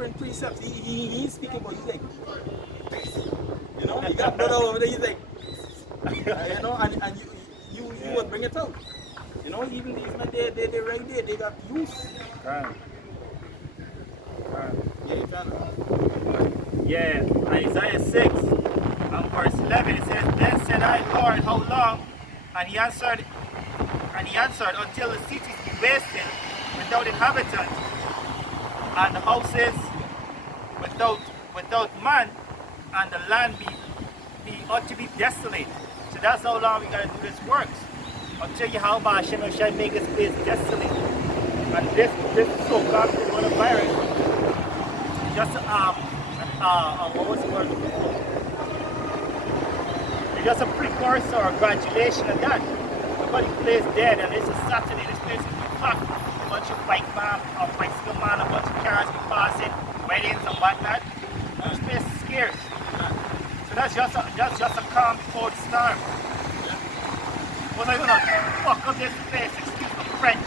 different precepts. He's speaking about, he's like, you know, you got brother over there, he's like, you know, and you would bring it out. You know, even these men, they're right there, they got use. Right. Yeah, you can. Yeah, Isaiah 6 and verse 11, it says, Then said I, Lord, how long? And he answered, until the cities be wasted without inhabitants, and the houses without man, and the land ought to be desolate. So that's how long we gotta do this works. Until Yahweh Hashem shall make this place desolate. And this so-called coronavirus is just what was the word? It's just a precursor or graduation of that. Nobody plays dead, and it's a Saturday. This place is packed. A bunch of bike man, or bicycle man, a bunch of cars be passing, weddings and whatnot. This place is scarce. So that's just a calm before the storm. Was I gonna fuck up this place? Excuse the French.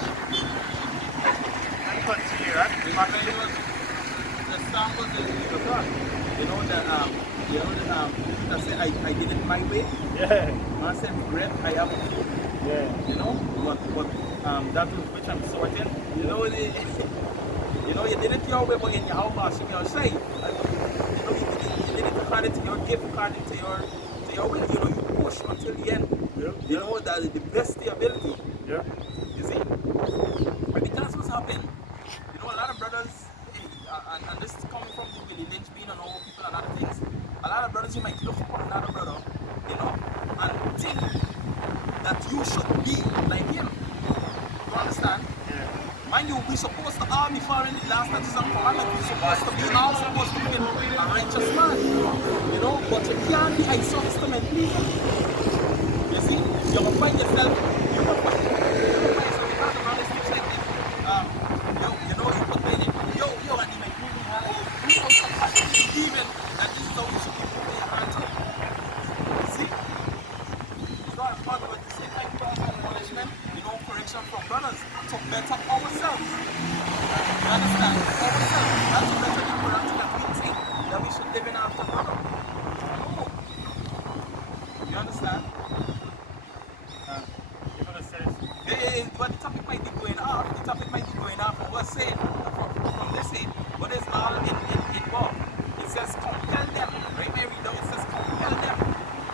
Let me continue, right? The storm was the God. You know that I said I did it my way. Yeah. I said regret, I have a few. Yeah. You know, but that was which I'm sorting. You know, you did it your way, but in your house, you know, say, you know, you did it according to your gift, according to your will. You know, you push until the end. Yeah. You know, that is the best of your ability. Yeah. You see? But because what's happened, you know, a lot of brothers, and this is coming from the Willie Lynch being and all people and other things, a lot of brothers, you might look upon another brother, you know, and think that you should be like him. You understand? Yeah. Mind you, we're supposed to all be following the last statutes and commandments. We're supposed to be all supposed to be a righteous man. You know, but you can't be a testament pleaser. You see? You're going to find yourself, you're going to find yourself around this things like this. You know, you put me in, and you might move your hand. You know, even that this is how you should be moving your hands up. You see? It's not about the same type of punishment, you know, correction from brothers to better ourselves. You understand? Ourselves. That's a better the correction that we think that we should live in after brother. No. You understand? But the topic might be going off. The topic might be going off. And we're saying from this end, but it's all involved. It says compel them. Right, Mary? It says compel them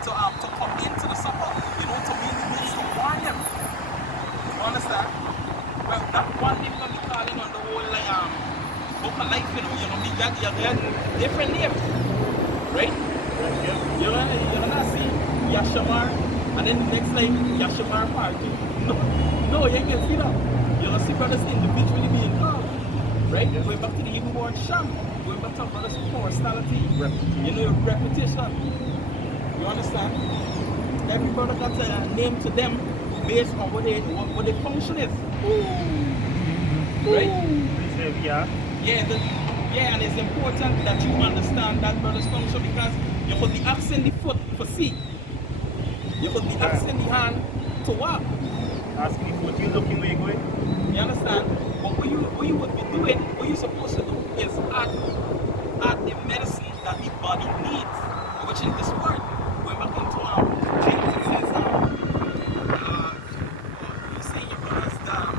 to come into the supper. You know, to means to warn them. You understand? Well, that one name gonna be calling on the whole like book of life. You know, we got different names, right? You're gonna see Yashamar, and then the next line Yashamar Part 2. No, you ain't gonna see that. You're gonna see brothers individually being called, right? Going back to the Hebrew word sham, going back to brothers personality, you know, repetition. You understand? Every brother got a name to them based on what their function is. Right? Yeah. Yeah, and it's important that you understand that brother's function because you put the axe in the foot for see. You put the axe in the hand to walk. Asking if what you looking where you going? You understand? But what you would be doing, what you're supposed to do is add the medicine that the body needs, which is this word. Going back into James, it says, you say your brother's down.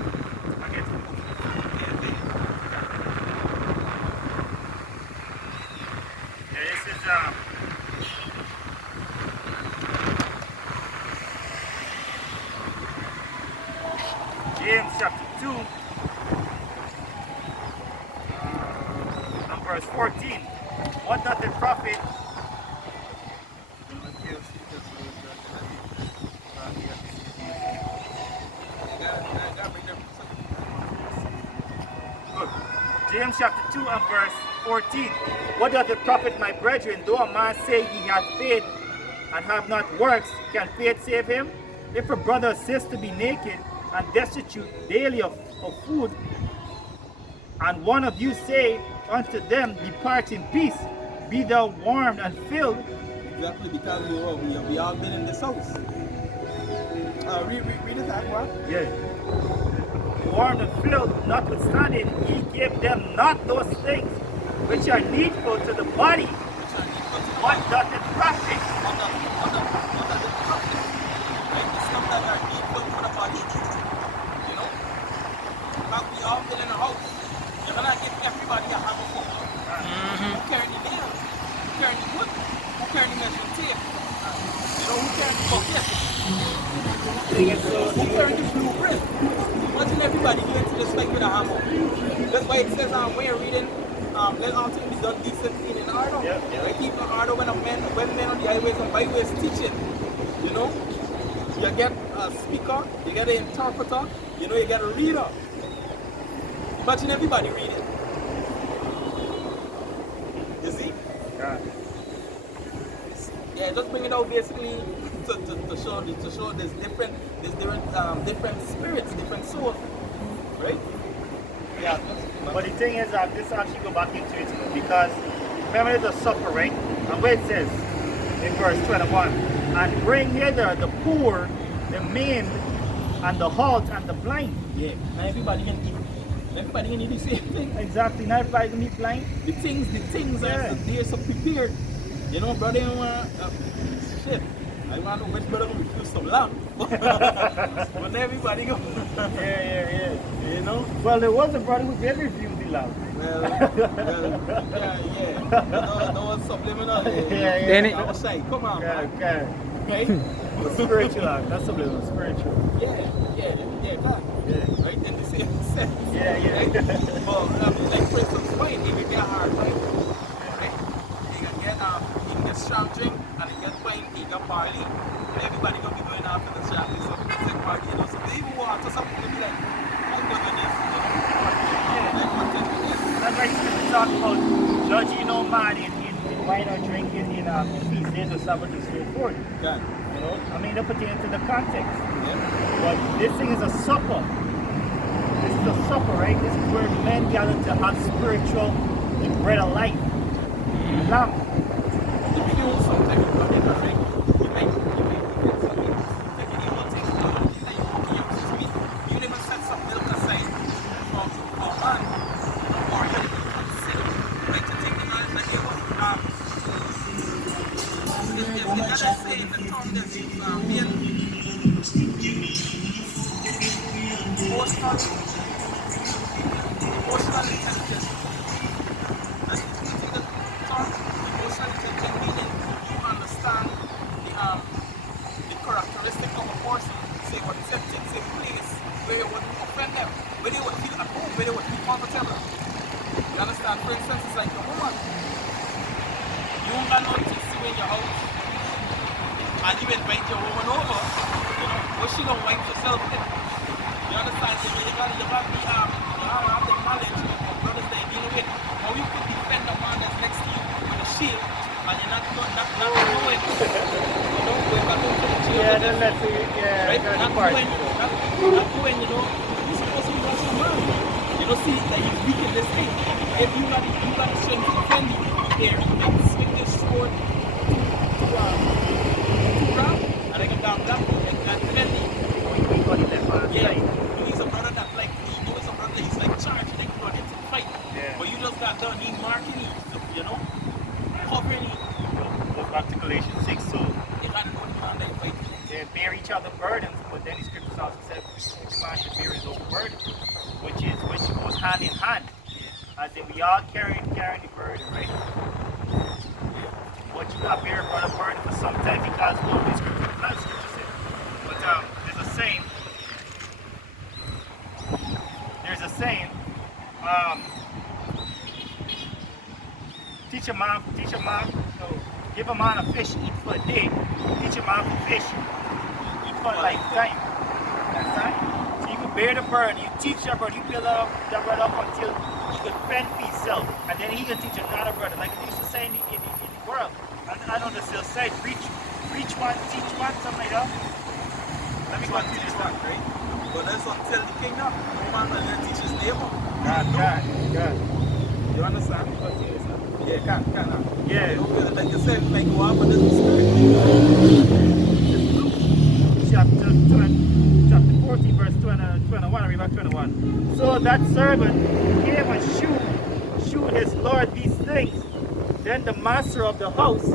Yeah, this is James chapter 2 and verse 14. What doth it profit? Good. James chapter 2 and verse 14. What doth it profit, my brethren, though a man say he hath faith and have not works, can faith save him? If a brother or sister be naked and destitute daily of food, and one of you say unto them, depart in peace, be thou warmed and filled. Exactly, because we all been in this house. Read it that one. Yeah. Warmed and filled, notwithstanding, he gave them not those things which are needful to the body, which are equal to the but body. doth it profit? What does it profit? Right? The stuff that are equal for the body. You know? Because we all build in a house. You're gonna give everybody a hammer for work. Who carrying the nails? Who carrying the wood? Who carrying the measuring tape? You know, who carrying the bucket? Who carrying the blueprint? Imagine everybody going to this fight with a hammer. That's why it says when you're reading, let all things be done decently and in order. Right? Keep in order when men on the highways and byways teaching. You know? You get a speaker, you get an interpreter, you know, you get a reader. Imagine everybody reading. You see? Yeah, just bring it out basically to show there's different spirits, different souls, right? Yeah. But the thing is that this actually go back into it because remember the supper, right? And where it says in verse 21, and bring hither the poor, the maimed, and the halt and the blind. Yeah. Now everybody can eat. Everybody can eat the same thing. Exactly. Not everybody can be blind. The things are there so prepared. You know, brother, you want shit. I want to know which brother gonna refuse some lamb. But everybody go. Yeah. You know? Well, there was a brother who did refuse the lamb. Well, yeah. That was subliminal. Yeah. I was shy. Come on, man. Okay. Okay? Spiritual, that's subliminal, spiritual. God. Yeah. Right? In the same sense. Yeah. Right? Well, like for instance, wine, it can get hard, right? Right? You can get strong drink, and you get wine, you get barley. And everybody gonna be going after the strong drink, so take party, you know. So they even water, something to be like, I'm good with this, you know. Like, what thing with this? That's why we talk about judging no man in wine or drinking in feast days or Sabbath and so forth. God. You know, I mean, they put it into the context. Yeah. But this thing is a supper. This is a supper, right? This is where men gather to have spiritual, the bread of life. Lamb. If you do something, you put in a ring, you make get something, take it, you will take it, and you will use it. Sweet. You never set some milk aside for man, or you consider, right, to take the knowledge that they want. There's another saying, the term that's used, being emotional intelligence. Right? You see the term emotional intelligence meaning you understand the characteristic of a person, say what setting, say place, where you wouldn't offend them, where they would feel at home, where they would feel comfortable. You understand? For instance, it's like a woman. You don't got no TC in your house, and you invite your woman over, you know, but she don't wipe herself in. You understand? So you got the have the knowledge of brothers that you're dealing with. How you could defend a man that's next to you with a shield and you're not knowing. You know, we're not going to the jail. Yeah, then let's see. Yeah, right? Not doing, you know, you're supposed to be watching man. You know, see that he's weak in this thing. If you got the strength to defend you, here, like swing this sword to grab, and I can down that and defend you. Yeah, he's a brother that like he knows a brother. He's like charged, like brought him to the fight. Yeah. But you just got done. He's marking you know, covering you. Goes back to Galatians 6, so You got to know the man that you fight. they bear each other burdens, but then the scriptures also said each man should bear his own burden, which goes hand in hand. As if we all carrying the burden, right? But you got bear brother burden for some time because of the scripture, not scripture said. But there's a saying. Give a man a fish, eat for a day. Teach a man to fish, eat for a lifetime. That's right. So you can bear the burden, you teach your brother, you build up that brother up until he can fend for himself. And then he can teach another brother. Like they used to say in the world. And I know they still say, preach one, teach one, something like that. Let me go teach this one, right? But that's until the kingdom. No man will learn teach his neighbor. God. You understand? Yeah, can. Yeah. Like you said, like what, but there's a spirit. Chapter 14, verse 21, I read back 21. So that servant gave a shoe shewed his lord these things. Then the master of the house,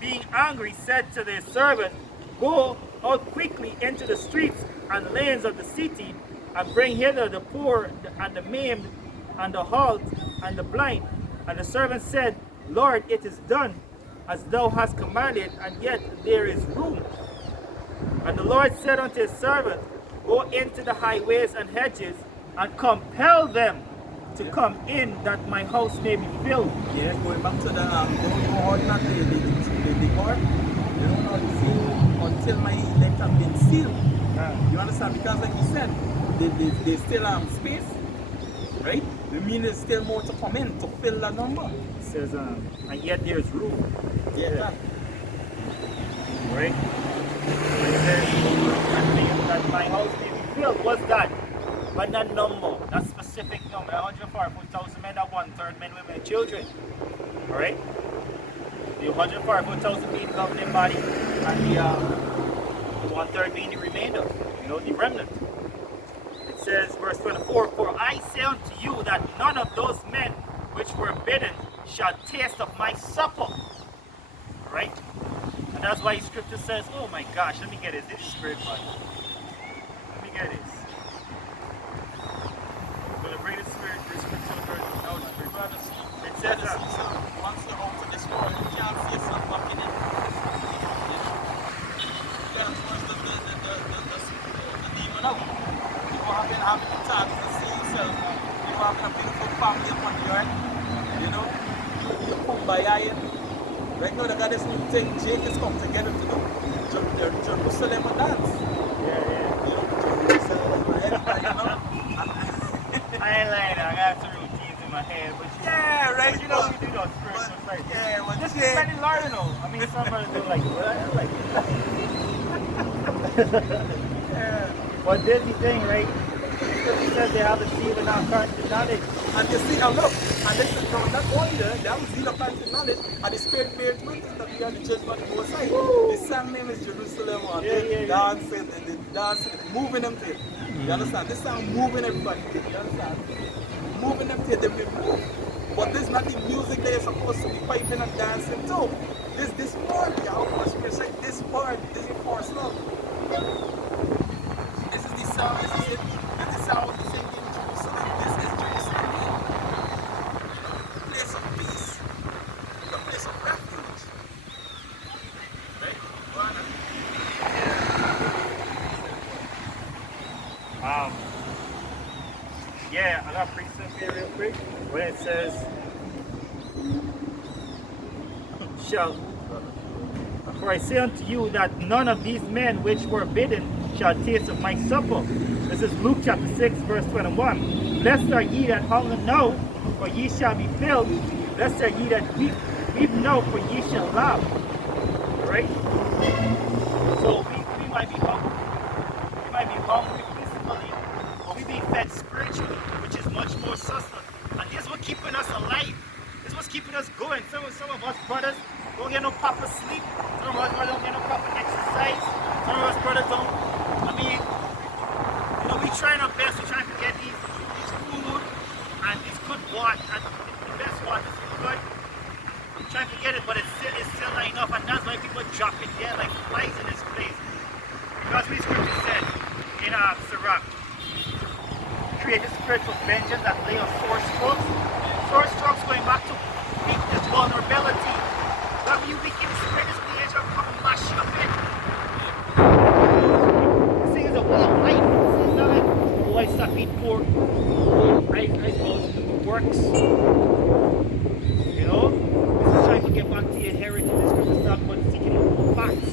being angry, said to the servant, Go out quickly into the streets and lanes of the city, and bring hither the poor and the maimed, and the halt and the blind. And the servant said, Lord, it is done as thou hast commanded, and yet there is room. And the Lord said unto his servant, Go into the highways and hedges, and compel them to come in, that my house may be filled. Yeah, going back to the not the court. You don't know the seal until my elect have been sealed. You understand? Because like you said, they still have space, right? The mean there's still more to come in to fill the number. It says, and yet there's room. Yeah. Right? It says, that my house may be filled. What's that? But that number, that specific number, 144,000 men, that 1/3 men, women, and children. Alright? The 144,000 being governing body, and the 1/3 being the remainder, the remnant. It says, verse 24, For I say unto you that none of those men which were bidden shall taste of my supper. Right? And that's why scripture says, oh my gosh, let me get it. This is spirit body. Let me get this. I'm going to bring the spirit, this scripture out. It says that. Once you're out of this world, you can't see yourself back in it. That's once the demon out. You know, having the time to see yourself. You know, having a beautiful family upon the earth. You know, you kumbaya. Right now, they got this new thing. Jake has come together to do Jerusalem and dance. Yeah. You know, Jerusalem, right? I ain't lying, I got some routines in my head, but yeah, right. You know, we do those spiritual things. Yeah, well, this is many learning though. I mean, somebody do like, what? Like, yeah. But this is the thing, right? He says they have the seed and not conscious knowledge. And you see, and look, and this is not only there, they have the seed of conscious knowledge, and the spirit bears witness that we are the judgment of Most High. The same name is Jerusalem, and they dancing, and they dancing, moving them to it. You understand? This song moving everybody to it. You understand? Moving them to it, they will move. But this is not the music they're supposed to be piping and dancing to. This part, yeah, how much we say, this part, this is force love. This is the sound, this is it. And the sound was the same in Jerusalem. This is Jerusalem. The place of peace. The place of refuge. Right? Go on. Yeah, I got to preach something here real quick. When it says, For I say unto you that none of these men which were bidden shall taste of my supper. This is Luke chapter 6, verse 21. Blessed are ye that hunger now, for ye shall be filled. Blessed are ye that weep now, for ye shall laugh. Right? So we might be hungry. We might be hungry physically, but we being fed spiritually, which is much more sustenance. And this is what keeping us alive. This is what's keeping us going. Some of us brothers don't get no proper sleep. Some of us brothers don't get no proper exercise. Some of us brothers don't. I mean, we trying our best. We're trying to get these food and these good water. And the best water is good. We're trying to get it, but it's still not enough. And that's why people drop it there like flies in this place. Because we scripture said in Sirach, create a spiritual vengeance that lay on sore strokes. Sore strokes going back to weakness, vulnerability. Whenever you weaken the spirit, this creature will come and mash you up in. This thing is a way of life. This is not like, oh, I stop eating pork. I go to the works. This is trying to get back to your heritage. This scripture is talking about seeking out facts.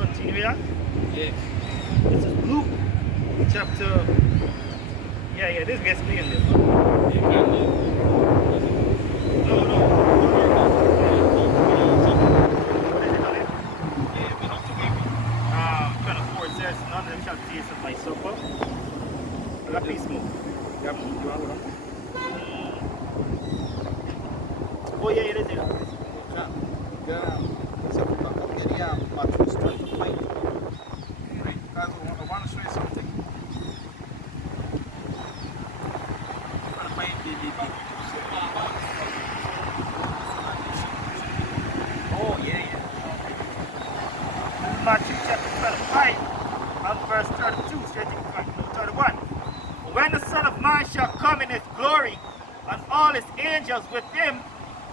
Continue that? Yeah. This is Luke chapter. Yeah, this is basically in there. No. What is it on it? 24 says, none of them shall taste of my supper. I got peace move. You want one? Oh, yeah, it is there. Matthew trying to fight. Right? Guys, I want to show you something. Oh, yeah, yeah. Matthew chapter 25 and verse 32, straight to 31. When the Son of Man shall come in his glory, and all his angels with him,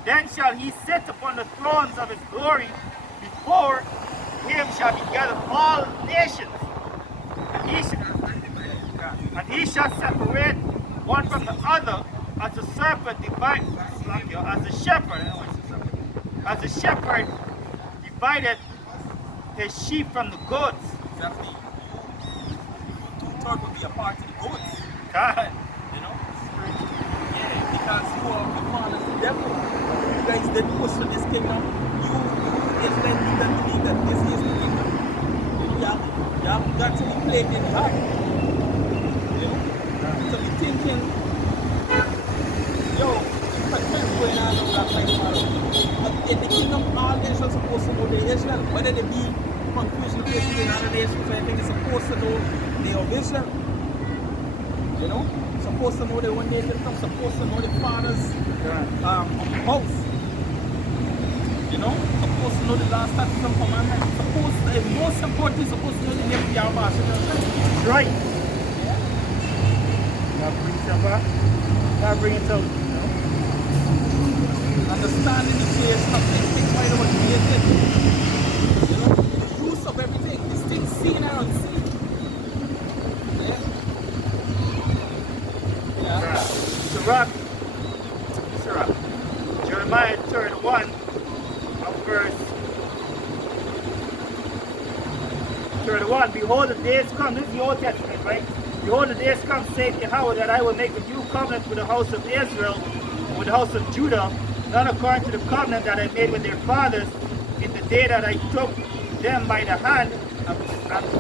then shall he sit upon the thrones of his glory. Before him shall be gathered all nations, and he shall separate one from the other, as the serpent divides, as the shepherd divided his sheep from the goats. Exactly. Two-thirds will be a part of the goats. God. You know? Yeah, because you are the father of the devil. You guys didn't push for this kingdom. You Israel need that believe that this is the kingdom. You have got to be plagued in God. You know? To be thinking, yo, what's going on in Black Lives Matter? In the kingdom, all nations are supposed to know they're Israel. Whether they be confusion between other nations, I think it's supposed to know they are Israel. You know? Supposed to know their one nation come, supposed to know the father's house. You know? Supposed to know the last statutes and commandments. Supposed to, most importantly, supposed to know the name of Yahweh. That's right. God brings it back. God brings it out. Understanding the creation of things right over created. You know? The use of everything. These things seen and unseen. Yeah? Yeah. Sirach. Jeremiah 31, verse 31. Behold, the days come. This is the Old Testament, right? Behold, the days come, saith Yahweh, that I will make a new covenant with the house of Israel, and with the house of Judah, not according to the covenant that I made with their fathers in the day that I took them by the hand and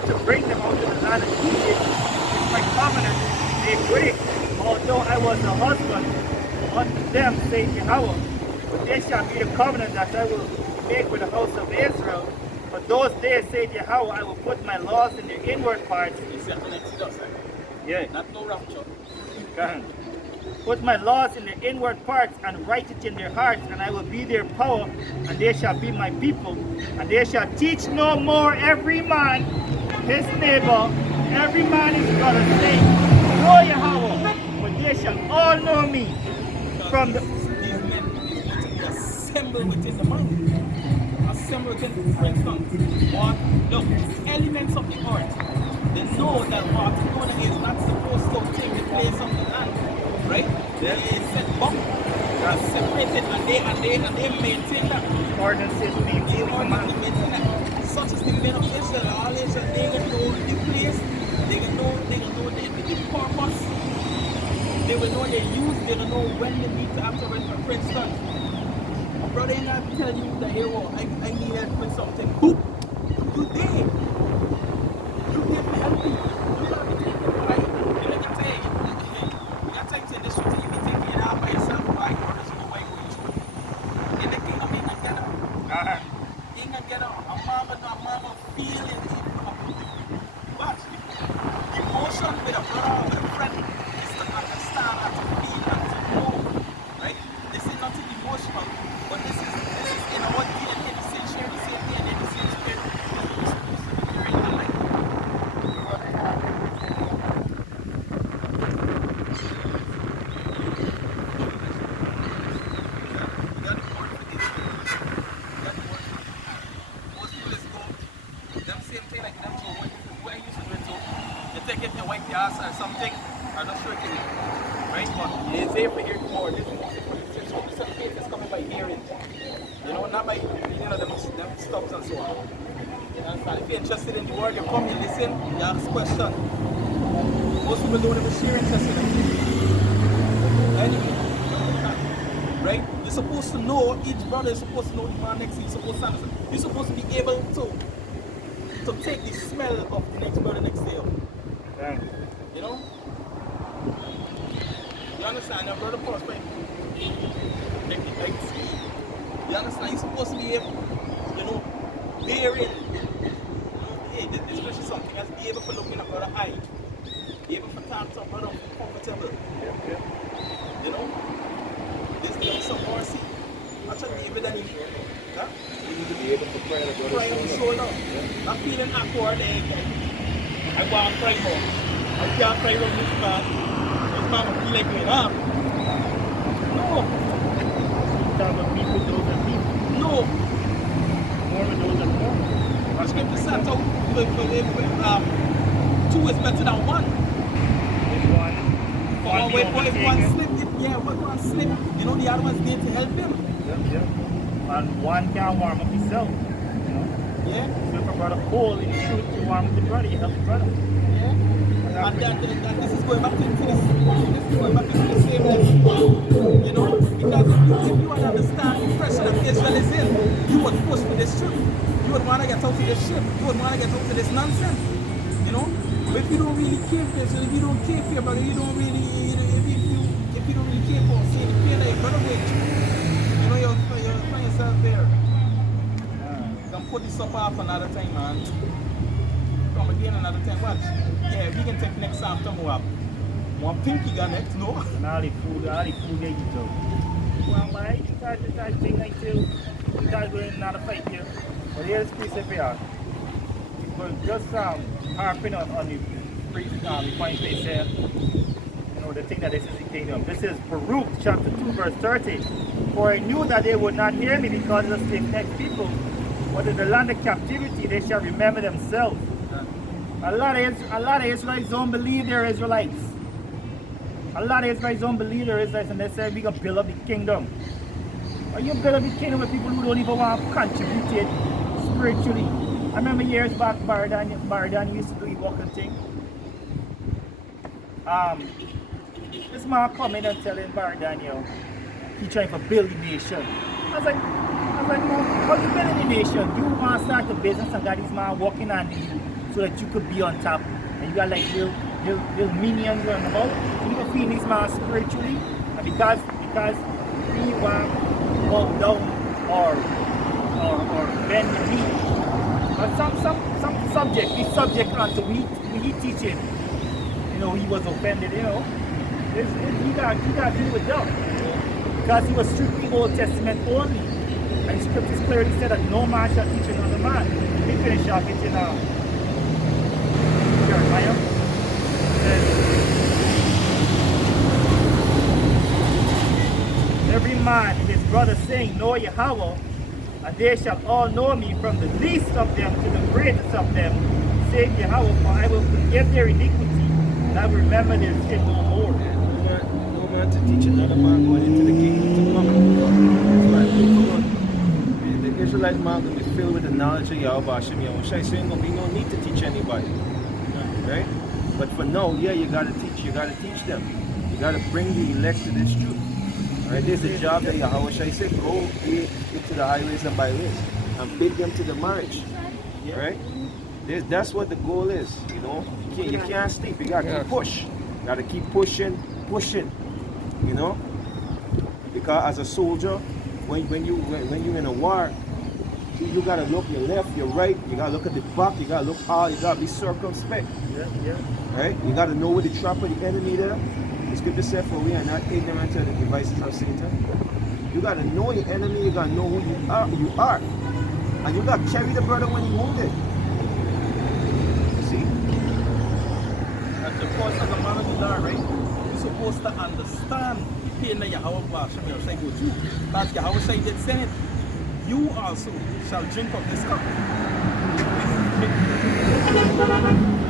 to bring them out of the land of Egypt. It's my covenant they break, although I was a husband unto them, saith Yahweh. But this shall be the covenant that I will make with the house of Israel. For those days, saith Yahweh, I will put my laws in their inward parts. Yeah. Not no rapture. Put my laws in their inward parts and write it in their hearts, and I will be their power, and they shall be my people. And they shall teach no more every man his neighbor, every man his brother, saying, know Yahweh, but they shall all know me. From the these men is going to be assembled within the mind. Assembled within, for instance, what? Look, elements of the earth. They know that water donor is not supposed to take the place of the land, right? Yes. They set bump, separated, and they maintain that. ordinances being They duly commanded. maintain that. Such as the men of Israel, all Israel, they can know the place, they can know the purpose, they will know their use, they will know when they need to have to rest. For instance, a brother ain't not tell you that, hey, well, I need help with something. Boop! You there. You there to help me. You gotta be taking it, right? You look at it, you got times in this street, you be taking it out by yourself, right? Or there's no way going through. In the kingdom, ain't not get up. Ain't not get up. A mama feeling it. But emotion with a brother, with a friend, is to understand and to feel and to know, right? This is nothing emotional, but this is in our DNA, the same share, the same DNA, the same spirit. It's supposed to be there in our life. You got the word for this. You got the word for this. Most people just go, them same thing like them, so what I used to do it, so you take it, you wipe your ass or something, or not sure it is, right? But it's there for hearing more. This is faith is coming by hearing, you know, not by reading of them stuffs and so on. You understand? If you're interested in the word, you come, you listen, you ask questions. Most people don't even share interest in it. Anyway, right? You're supposed to know, each brother is supposed to know the man next to you. You're supposed to be able to take the smell of the next brother next to you. Right. You know? You understand? Your brother pause, right? Take the light see. You understand? You're supposed to be able, you know, bearing, you know, hey, this is something else. Be able to look in a brother's eye. Be able to talk to a brother comfortable. Yep. You know? touch on David and he, huh? You need to be able to cry on a Cry brother's on the shoulder. shoulder. Not feeling awkward, like, I want to cry more. I can't cry from this man. This man will feel like going up. No, Talk about people, those are people. no. More with those are more. The scripture set out two is better than one. If one slip, if one slip, you know, the other one's there to help him. Yeah. And one can warm up himself. You know? Yeah, So if a brother fall in the truth, you warm up the brother, you help the brother. yeah. And that this is going back into this is going back into the same lesson. You know, because if you understand the pressure that Israel is in, you would push for this trip. You would want to get out of this ship. You would want to get out of this nonsense. You know? But if you don't really care for Israel, if you don't care for your brother, you don't really, if you don't really care for seeing the pain that your brother went through, you know, you'll find yourself there. You can put this up off another time, man. Come again another time. Watch. Yeah, we can take next after more. More pinky gun next, no? And all the food they eat though. Well, my that thing like too. You guys going another fight here. But here's precept here. But just harping on the point they said, you know, the thing that this is the kingdom. This is Baruch chapter 2 verse 30. For I knew that they would not hear me because of the stiff-necked people. But in the land of captivity they shall remember themselves. A lot of Israelites don't believe they're Israelites. A lot of Israelites don't believe they're Israelites, and they say we gonna build up the kingdom. Are you build up the kingdom with people who don't even want to contribute it spiritually? I remember years back, Baradan used to do the walking thing. This man come in and telling Baradan, you know, he trying to build the nation. I was like, man, how you building the nation? You want to start a business and got this man walking on you so that you could be on top. And you got like little minions running about. You can feel this man spiritually. And because he want to bow down or bend the knee. But some subject, this subject until we teach him, you know, he was offended, you know. You got to deal with them. Because he was strictly Old Testament only. And the scriptures clearly said that no man shall teach another man. Let me finish off it in Jeremiah. It says, every man and his brother saying, know Yahweh, and they shall all know me, from the least of them to the greatest of them, saying Yahweh, for I will forgive their iniquity, and I will remember their sin no more. No man to teach another man going into the kingdom to come. That's why I put the Israelite man going to be filled with the knowledge of Yahweh Hashem Yahushai, so ain't going to be no need to teach anybody. Right? But for now, yeah, you got to teach them. You got to bring the elect to this truth. Right? There's a job that Yahweh said, go into the highways and byways and bid them to the marriage. Right? That's what the goal is, you know. You can't sleep, you gotta keep push. You gotta keep pushing, you know. Because as a soldier, when you're in a war, you gotta look your left, your right, you gotta look at the back, you gotta look all, you gotta be circumspect. Right? You gotta know where the trap of the enemy there. The scripture said, for we are not ignorant to the devices of Satan. You gotta know your enemy, you gotta know who you are. And you gotta carry the brother when he wounded. See? At the course of the man of the Lord, right? You're supposed to understand the pain that Yahweh say go through. Because Yahweh say did say it. You also shall drink of this cup. You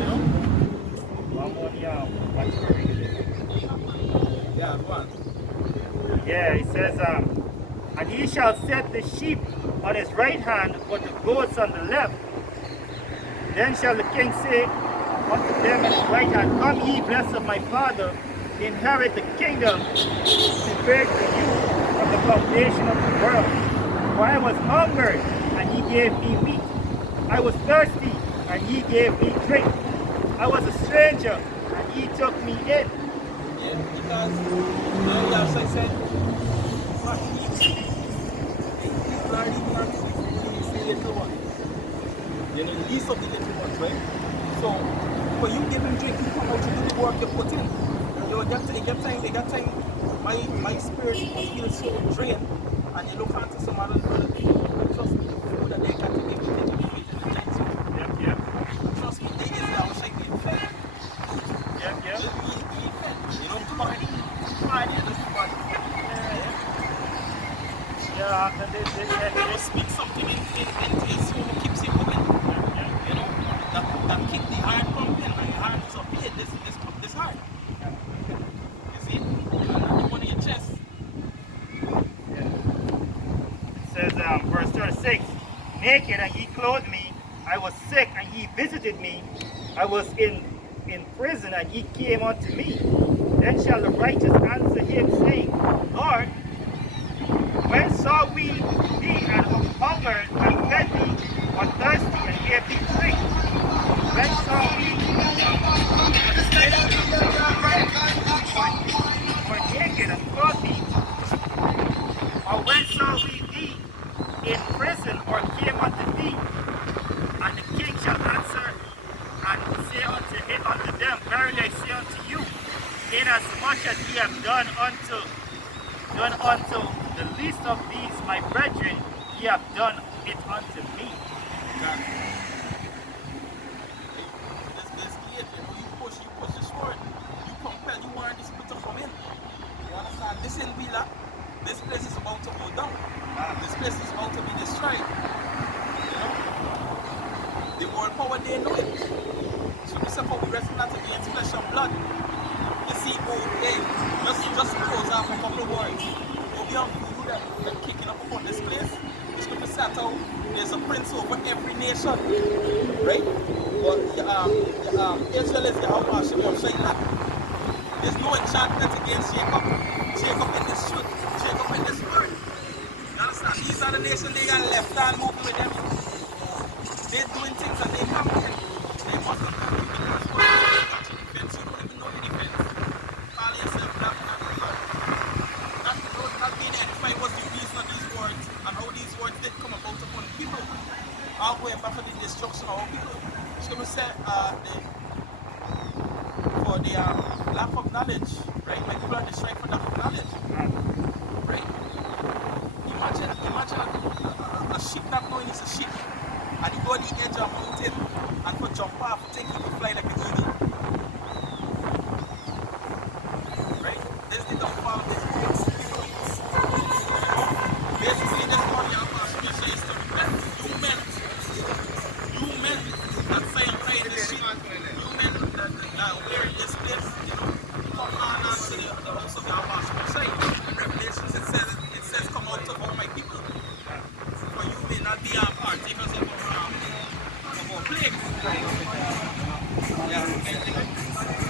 know? Yeah, go on. Yeah, he says, and he shall set the sheep on his right hand, but the goats on the left. Then shall the king say unto them on his right hand, come ye blessed of my father, inherit the kingdom prepared for you from the foundation of the world. For I was hungry, and ye gave me meat. I was thirsty, and ye gave me drink. I was a stranger, and ye took me in. Yeah, because Yahweh said, what people are even not the little one. You know, the least of the little ones, right? So, for you giving drink, you come out to do the work you put in. You know, they got time my spirit feels so drained, and you look onto some other people, and trust me, the food that they got to give me, they can give it in the next one. Yep. Trust me, they is now shaking fed. Yep. Just being fed. You know, party, and just party. Yeah, and You know, speak something into your soul that keeps you going. You know, that keep the heart pumping, and the heart is up here, this heart. You see? And not one in your chest. It says, verse 36, naked and ye clothed me, I was sick and ye visited me, I was in prison and ye came unto me. Then shall the righteous answer him, saying, Lord, when saw we thee and hungered and fed thee, or thirsty and gave thee drink? When saw we or naked and clothed thee? Or when saw we thee in prison or came unto thee? And the king shall answer and say unto them, Verily I say unto you, inasmuch as ye have done unto the least of these my brethren, ye have done it unto me. This gate, you know, you push the sword, you compel, you want this people to come in. You understand? This in Villa, this place is about to go down. This place is about to be destroyed. You know? The world power, they know it. So we suffer, we wrestle not against flesh and blood. You see, hey, just close off a couple of words. Obiang Guru that kicking up upon this place. The scripture said how there's a prince over every nation. Right? But Israel is the house of Shiloh. There's no enchantment against Jacob. Jacob in this truth. Jacob in this word. You understand? These are the nations they got left hand moving with them. They're doing things that they can't do. They must have come to the first word. They got your defense. You don't even know the defense. Call yourself that not being edified was the reason of these words and how these words did come about upon people. All going back to the destruction of our people. So we say for the lack of knowledge, right? My people are destroyed for lack of knowledge, right? Imagine a sheep not knowing it's a sheep, and you go to the edge of a mountain and for jump off, you think you can fly like an eagle, right? This is the downfall of this place. Basically, this one you have to say is to repent. You men that say and pray in this sheep, you men that wear in this place, you know, come on to the house of Yahweh Shai. In Revelations it says, come out of all my people. For you may not be partakers of our plague. Yeah,